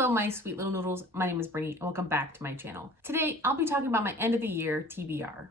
Hello, my sweet little noodles. My name is Brittany, and welcome back to my channel. Today, I'll be talking about my end of the year TBR.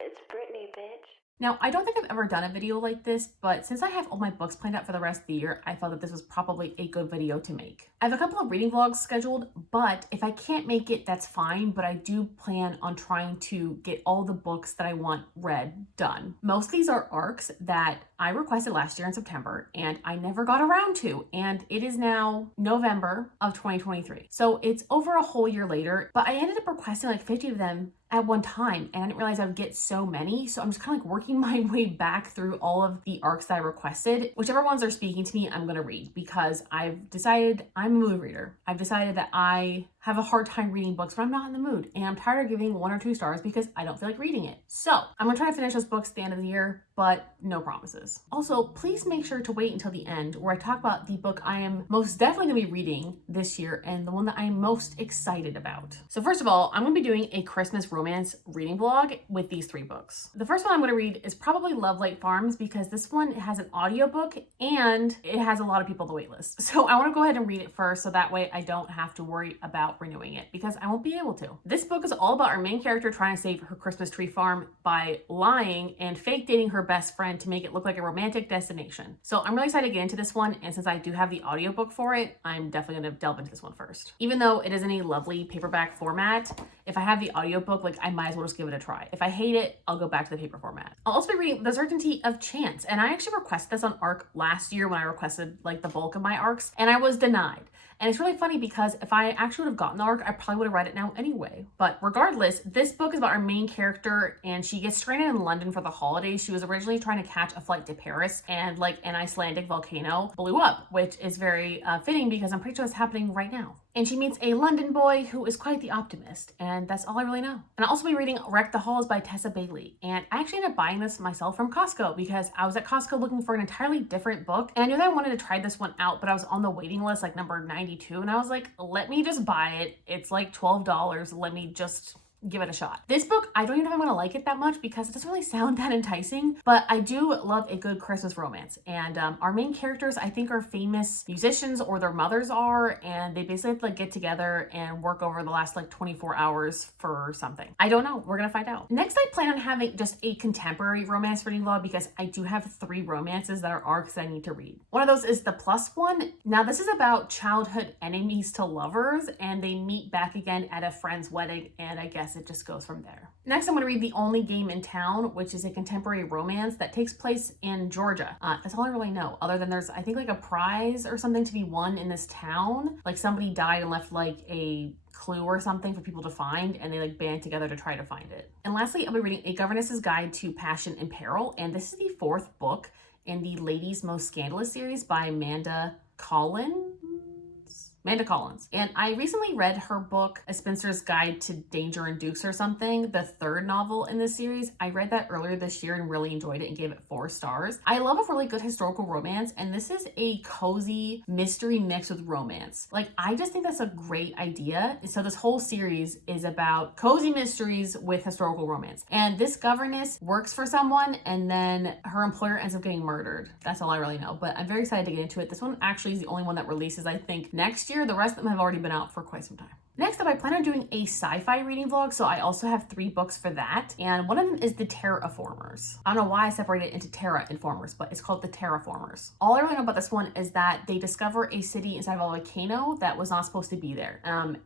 It's Brittany, bitch. Now, I don't think I've ever done a video like this, but since I have all my books planned out for the rest of the year, I felt that this was probably a good video to make. I have a couple of reading vlogs scheduled, but if I can't make it, that's fine, but I do plan on trying to get all the books that I want read done. Most of these are arcs that I requested last year in September, and I never got around to, and it is now November of 2023. So it's over a whole year later, but I ended up requesting like 50 of them at one time, and I didn't realize I would get so many. So I'm just kind of like working my way back through all of the arcs that I requested. Whichever ones are speaking to me, I'm gonna read, because I've decided I'm a mood reader. I've decided that I have a hard time reading books when I'm not in the mood, and I'm tired of giving 1 or 2 stars because I don't feel like reading it. So I'm gonna try to finish those books at the end of the year, but no promises. Also, please make sure to wait until the end where I talk about the book I am most definitely gonna be reading this year and the one that I'm most excited about. So first of all, I'm gonna be doing a Christmas romance reading vlog with these 3 books. The first one I'm gonna read is probably Love Light Farms, because this one has an audiobook and it has a lot of people on the wait list. So I wanna go ahead and read it first, so that way I don't have to worry about renewing it, because I won't be able to. This book is all about our main character trying to save her Christmas tree farm by lying and fake dating her best friend to make it look like a romantic destination. So I'm really excited to get into this one, and since I do have the audiobook for it, I'm definitely gonna delve into this one first. Even though it is in a lovely paperback format, if I have the audiobook, like, I might as well just give it a try. If I hate it, I'll go back to the paper format. I'll also be reading The Certainty of Chance, and I actually requested this on ARC last year when I requested like the bulk of my ARCs, and I was denied. And it's really funny because if I actually would have gotten the arc, I probably would have read it now anyway. But regardless, this book is about our main character, and she gets stranded in London for the holidays. She was originally trying to catch a flight to Paris, and like an Icelandic volcano blew up, which is very fitting because I'm pretty sure it's happening right now. And she meets a London boy who is quite the optimist, and that's all I really know. And I'll also be reading Wreck the Halls by Tessa Bailey. And I actually ended up buying this myself from Costco because I was at Costco looking for an entirely different book. And I knew that I wanted to try this one out, but I was on the waiting list, like number 92. And I was like, let me just buy it. It's like $12. Let me just give it a shot. This book, I don't even know if I'm gonna like it that much because it doesn't really sound that enticing, but I do love a good Christmas romance. And our main characters, I think, are famous musicians, or their mothers are, and they basically have to like get together and work over the last like 24 hours for something. I don't know, we're gonna find out. Next, I plan on having just a contemporary romance reading vlog because I do have 3 romances that are arcs that I need to read. One of those is The Plus One. Now this is about childhood enemies to lovers, and they meet back again at a friend's wedding, and I guess it just goes from there. Next, I'm going to read The Only Game in Town, which is a contemporary romance that takes place in Georgia. That's all I really know, other than there's, I think, like a prize or something to be won in this town. Like somebody died and left like a clue or something for people to find, and they like band together to try to find it. And lastly, I'll be reading A Governess's Guide to Passion and Peril, and this is the 4th book in the Ladies Most Scandalous series by Amanda Collins. And I recently read her book, A Spinster's Guide to Danger and Dukes or something, the 3rd novel in this series. I read that earlier this year and really enjoyed it and gave it 4 stars. I love a really good historical romance, and this is a cozy mystery mixed with romance. Like, I just think that's a great idea. So this whole series is about cozy mysteries with historical romance. And this governess works for someone, and then her employer ends up getting murdered. That's all I really know, but I'm very excited to get into it. This one actually is the only one that releases, I think, next year. The rest of them have already been out for quite some time. Next up, I plan on doing a sci-fi reading vlog, so I also have 3 books for that, and one of them is The Terraformers. I don't know why I separated it into Terra and Formers, but it's called The Terraformers. All I really know about this one is that they discover a city inside of a volcano that was not supposed to be there,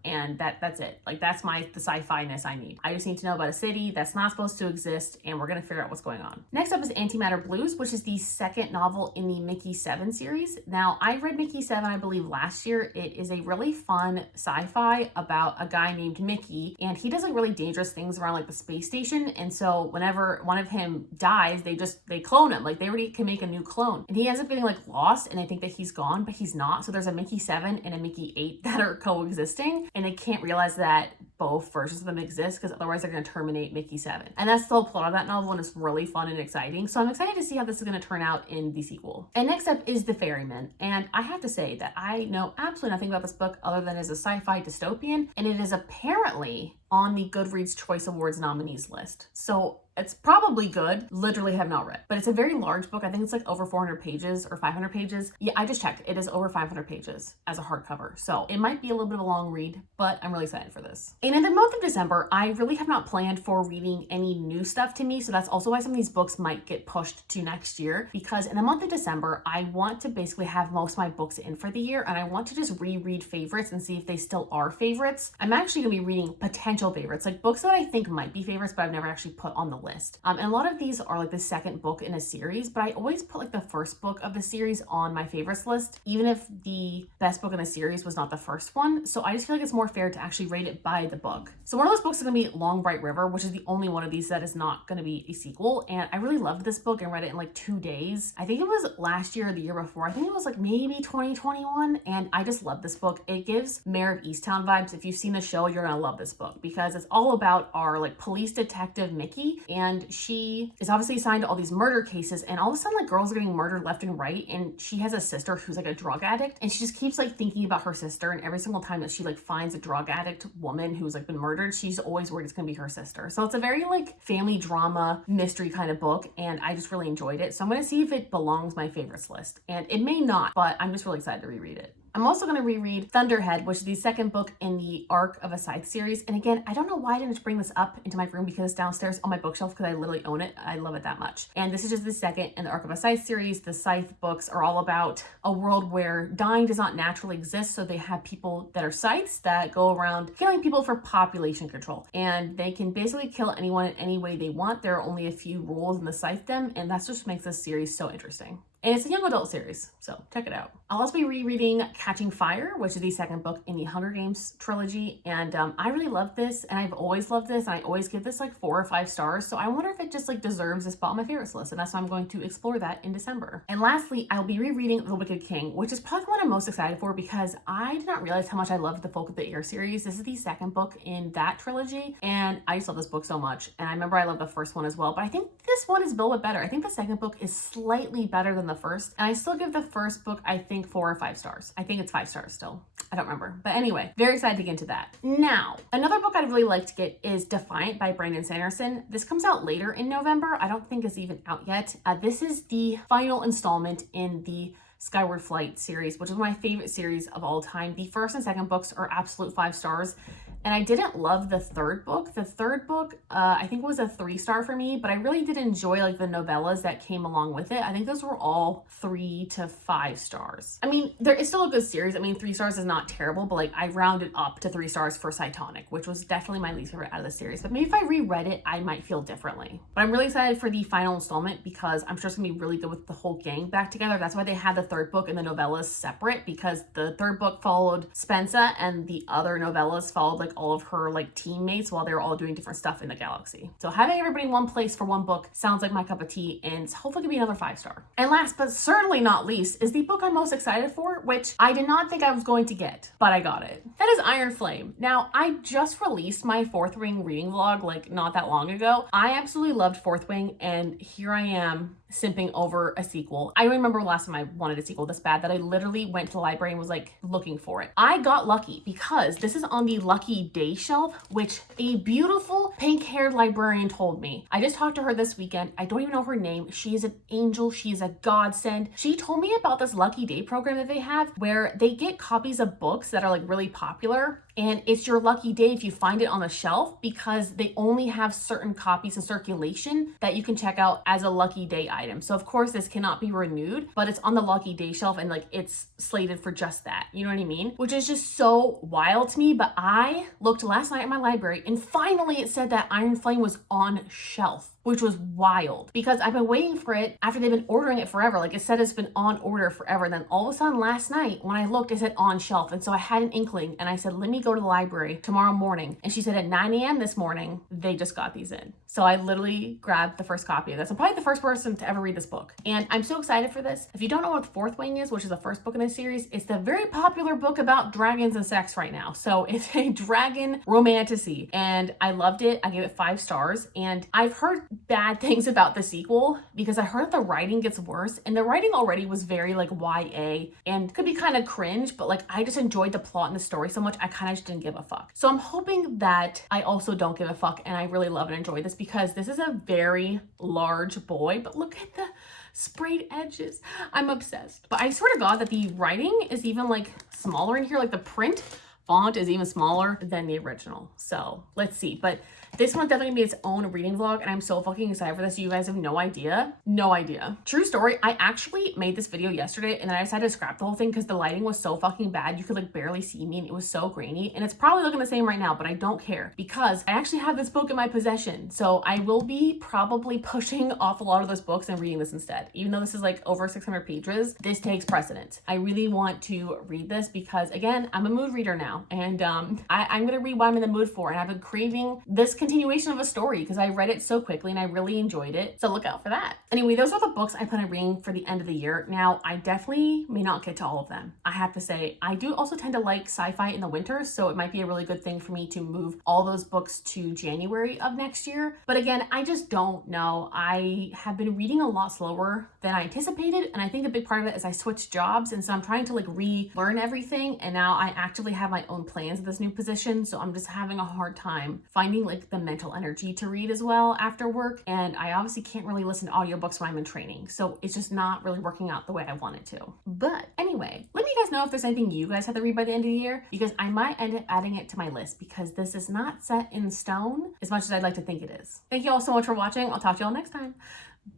and that's it. Like, that's the sci-fi-ness I need. I just need to know about a city that's not supposed to exist, and we're gonna figure out what's going on. Next up is Antimatter Blues, which is the 2nd novel in the Mickey 7 series. Now, I read Mickey 7, I believe, last year. It is a really fun sci-fi about a guy named Mickey, and he does like really dangerous things around like the space station. And so whenever one of him dies, they clone him. Like, they already can make a new clone, and he ends up getting like lost, and they think that he's gone, but he's not. So there's a Mickey 7 and a Mickey 8 that are coexisting, and they can't realize that both versions of them exist, because otherwise they're going to terminate Mickey 7. And that's the whole plot of that novel, and it's really fun and exciting. So I'm excited to see how this is going to turn out in the sequel. And next up is The Ferryman. And I have to say that I know absolutely nothing about this book other than as a sci-fi dystopian, and it is apparently on the Goodreads Choice Awards nominees list. So it's probably good. Literally have not read. But it's a very large book. I think it's like over 400 pages or 500 pages. Yeah, I just checked. It is over 500 pages as a hardcover. So it might be a little bit of a long read, but I'm really excited for this. And in the month of December, I really have not planned for reading any new stuff to me. So that's also why some of these books might get pushed to next year, because in the month of December, I want to basically have most of my books in for the year, and I want to just reread favorites and see if they still are favorites. I'm actually gonna be reading potential favorites, like books that I think might be favorites, but I've never actually put on the list. And a lot of these are like the second book in a series, but I always put like the first book of the series on my favorites list, even if the best book in the series was not the first one. So I just feel like it's more fair to actually rate it by the book. So one of those books is gonna be Long Bright River, which is the only one of these that is not gonna be a sequel. And I really loved this book and read it in like 2 days. I think it was last year or the year before. I think it was like maybe 2021. And I just love this book. It gives Mayor of Easttown vibes. If you've seen the show, you're gonna love this book because it's all about our like police detective Mickey, and she is obviously assigned to all these murder cases, and all of a sudden like girls are getting murdered left and right, and she has a sister who's like a drug addict, and she just keeps like thinking about her sister, and every single time that she like finds a drug addict woman who's like been murdered, she's always worried it's gonna be her sister. So it's a very like family drama mystery kind of book, and I just really enjoyed it. So I'm gonna see if it belongs my favorites list, and it may not, but I'm just really excited to reread it. I'm also going to reread Thunderhead, which is the second book in the Arc of a Scythe series. And again, I don't know why I didn't bring this up into my room because it's downstairs on my bookshelf because I literally own it. I love it that much. And this is just the second in the Arc of a Scythe series. The Scythe books are all about a world where dying does not naturally exist. So they have people that are scythes that go around killing people for population control. And they can basically kill anyone in any way they want. There are only a few rules in the Scythedom, and that's just makes this series so interesting. And it's a young adult series, so check it out. I'll also be rereading Catching Fire, which is the second book in the Hunger Games trilogy. And I really love this, and I've always loved this, and I always give this like 4 or 5 stars. So I wonder if it just like deserves a spot on my favorites list, and that's why I'm going to explore that in December. And lastly, I'll be rereading The Wicked King, which is probably what I'm most excited for because I did not realize how much I loved the Folk of the Air series. This is the second book in that trilogy, and I just love this book so much. And I remember I loved the first one as well, but I think this one is a little bit better. I think the second book is slightly better than the first, and I still give the first book, I think, 4 or 5 stars. I think it's 5 stars still. I don't remember. But anyway, very excited to get into that. Now, another book I'd really like to get is Defiant by Brandon Sanderson. This comes out later in November. I don't think it's even out yet. This is the final installment in the Skyward Flight series, which is my favorite series of all time. The first and second books are absolute 5 stars. And I didn't love the third book. The third book, I think was a 3-star for me, but I really did enjoy like the novellas that came along with it. I think those were all 3 to 5 stars. I mean, there is still a good series. I mean, 3 stars is not terrible, but like I rounded up to 3 stars for Cytonic, which was definitely my least favorite out of the series. But maybe if I reread it, I might feel differently. But I'm really excited for the final installment because I'm sure it's gonna be really good with the whole gang back together. That's why they had the third book and the novellas separate, because the third book followed Spensa and the other novellas followed like all of her like teammates while they were all doing different stuff in the galaxy. So having everybody in one place for one book sounds like my cup of tea, and hopefully it can be another 5-star. And last but certainly not least is the book I'm most excited for, which I did not think I was going to get, but I got it. That is Iron Flame. Now, I just released my Fourth Wing reading vlog like not that long ago. I absolutely loved Fourth Wing, and here I am simping over a sequel. I remember last time I wanted a sequel this bad that I literally went to the library and was like looking for it. I got lucky because this is on the Lucky Day shelf, which a beautiful pink-haired librarian told me. I just talked to her this weekend. I don't even know her name. She is an angel. She is a godsend. She told me about this Lucky Day program that they have where they get copies of books that are like really popular, and it's your lucky day if you find it on the shelf because they only have certain copies in circulation that you can check out as a lucky day item. So of course this cannot be renewed, but it's on the Lucky Day shelf and like it's slated for just that. You know what I mean? Which is just so wild to me. But I looked last night at my library and finally it said that Iron Flame was on shelf, which was wild because I've been waiting for it after they've been ordering it forever. Like it said, it's been on order forever. Then all of a sudden last night when I looked, it said on shelf. And so I had an inkling and I said, let me go to the library tomorrow morning. And she said at 9 a.m. this morning, they just got these in. So I literally grabbed the first copy of this. I'm probably the first person to ever read this book. And I'm so excited for this. If you don't know what The Fourth Wing is, which is the first book in this series, it's the very popular book about dragons and sex right now. So it's a dragon romantasy and I loved it. I gave it 5 stars, and I've heard bad things about the sequel because I heard the writing gets worse, and the writing already was very like YA and could be kind of cringe, but like I just enjoyed the plot and the story so much I kind of just didn't give a fuck. So I'm hoping that I also don't give a fuck and I really love and enjoy this because this is a very large boy, but look at the sprayed edges. I'm obsessed. But I swear to God that the writing is even like smaller in here, like the print font is even smaller than the original. So let's see. But this one definitely be its own reading vlog, and I'm so fucking excited for this. You guys have no idea. No idea. True story, I actually made this video yesterday and then I decided to scrap the whole thing because the lighting was so fucking bad. You could like barely see me and it was so grainy, and it's probably looking the same right now, but I don't care because I actually have this book in my possession. So I will be probably pushing off a lot of those books and reading this instead. Even though this is like over 600 pages, this takes precedence. I really want to read this because again, I'm a mood reader now, and I'm gonna read what I'm in the mood for, and I've been craving this continuation of a story because I read it so quickly and I really enjoyed it. So look out for that. Anyway, those are the books I plan on reading for the end of the year. Now, I definitely may not get to all of them. I have to say, I do also tend to like sci-fi in the winter, so it might be a really good thing for me to move all those books to January of next year. But again, I just don't know. I have been reading a lot slower than I anticipated, and I think a big part of it is I switched jobs, and so I'm trying to like relearn everything, and now I actively have my own plans at this new position, so I'm just having a hard time finding like the mental energy to read as well after work, and I obviously can't really listen to audiobooks when I'm in training, so it's just not really working out the way I want it to. But anyway, let me guys know if there's anything you guys have to read by the end of the year, because I might end up adding it to my list because this is not set in stone as much as I'd like to think it is. Thank you all so much for watching. I'll talk to you all next time.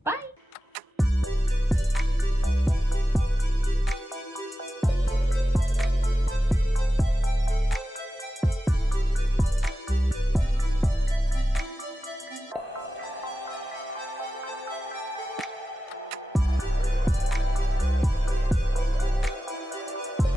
Bye.